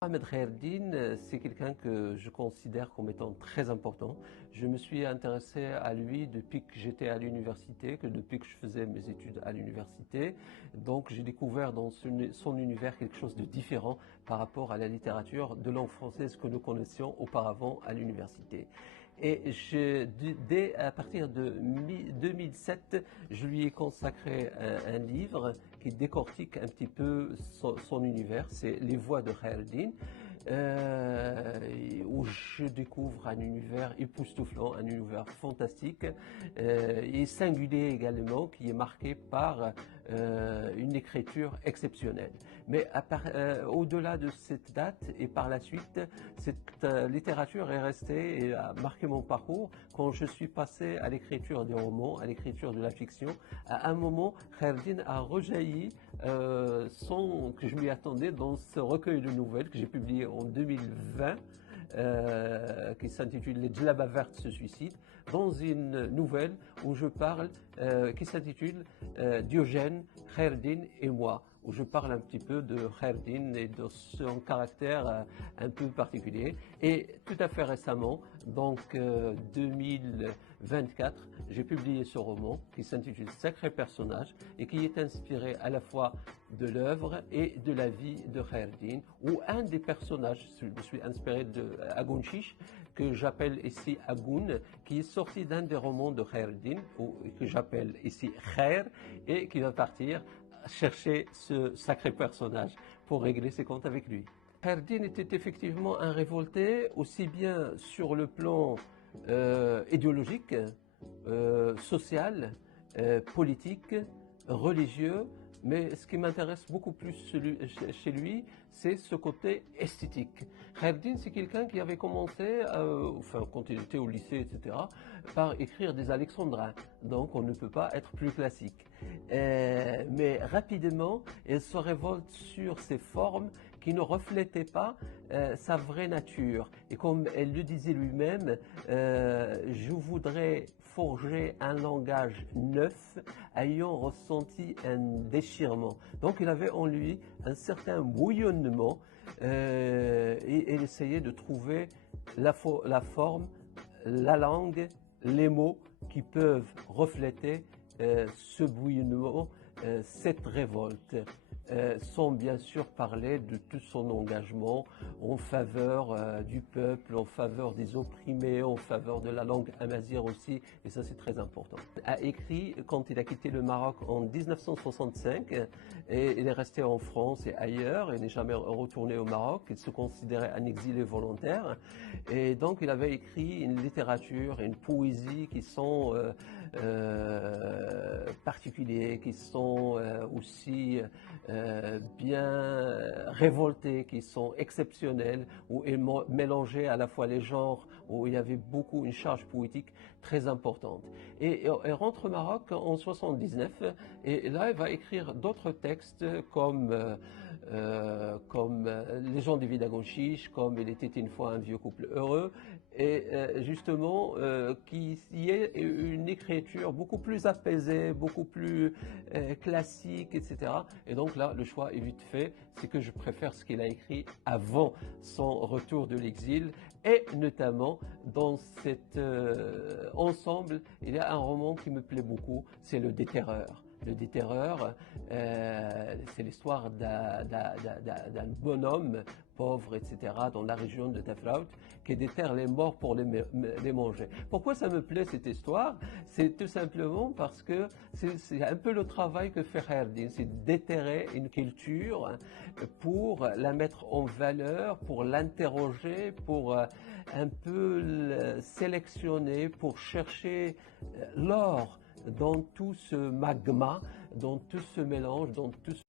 Ahmed Khaireddine, c'est quelqu'un que je considère comme étant très important. Je me suis intéressé à lui depuis que j'étais à l'université, que depuis que je faisais mes études à l'université. Donc j'ai découvert dans son univers quelque chose de différent par rapport à la littérature de langue française que nous connaissions auparavant à l'université. Et dès à partir de 2007, je lui ai consacré un livre qui décortique un petit peu son univers, c'est Les Voix de Khaireddine, où je découvre un univers époustouflant, un univers fantastique et singulier également, qui est marqué par une écriture exceptionnelle. Mais au-delà de cette date et par la suite, cette littérature est restée et a marqué mon parcours quand je suis passé à l'écriture des romans, à l'écriture de la fiction. À un moment, Khaireddine a rejailli sans que je m'y attendais dans ce recueil de nouvelles que j'ai publié en 2020. Qui s'intitule Les Djellabas vertes se suicident, dans une nouvelle où je parle, qui s'intitule Diogène, Khaireddine et moi, où je parle un petit peu de Khaireddine et de son caractère un peu particulier. Et tout à fait récemment, donc 2024, j'ai publié ce roman qui s'intitule Sacré personnage et qui est inspiré à la fois de l'œuvre et de la vie de Khaireddine, où un des personnages, je suis inspiré de Agoun Chiche, que j'appelle ici Agoun, qui est sorti d'un des romans de Khaireddine, que j'appelle ici Khair, et qui va partir chercher ce sacré personnage pour régler ses comptes avec lui. Khaireddine était effectivement un révolté, aussi bien sur le plan idéologique, social, politique, religieux, mais ce qui m'intéresse beaucoup plus chez lui, c'est ce côté esthétique. Khaireddine, c'est quelqu'un qui avait commencé, quand il était au lycée, etc., par écrire des alexandrins. Donc on ne peut pas être plus classique. Mais rapidement, il se révolte sur ces formes qui ne reflétaient pas sa vraie nature. Et comme elle le disait lui-même, je voudrais forger un langage neuf ayant ressenti un déchirement. Donc il avait en lui un certain bouillonnement et il essayait de trouver la forme, la langue, les mots qui peuvent refléter ce bouillonnement, cette révolte, sans bien sûr parler de tout son engagement en faveur du peuple, en faveur des opprimés, en faveur de la langue amazigh aussi, et ça c'est très important. Il a écrit quand il a quitté le Maroc en 1965, et il est resté en France et ailleurs, il n'est jamais retourné au Maroc, il se considérait un exilé volontaire, et donc il avait écrit une littérature, une poésie qui sont particuliers, qui sont aussi bien révoltés, qui sont exceptionnels, où il mélangeait à la fois les genres, où il y avait beaucoup une charge poétique très importante. Et il rentre au Maroc en 79, et là il va écrire d'autres textes comme Les gens des vies d'Agoun Chiche, comme Il était une fois un vieux couple heureux, et justement qui y ait une écriture beaucoup plus apaisée, beaucoup plus classique, etc. Et donc là, le choix est vite fait, c'est que je préfère ce qu'il a écrit avant son retour de l'exil, et notamment dans cet ensemble, il y a un roman qui me plaît beaucoup, c'est Le Déterreur. Le Déterreur, c'est l'histoire d'un bonhomme pauvre, etc., dans la région de Tafraout, qui déterre les morts pour les manger. Pourquoi ça me plaît cette histoire? C'est tout simplement parce que c'est un peu le travail que fait Khaireddine, c'est déterrer une culture pour la mettre en valeur, pour l'interroger, pour un peu le sélectionner, pour chercher l'or dans tout ce magma, dans tout ce mélange, dans tout ce...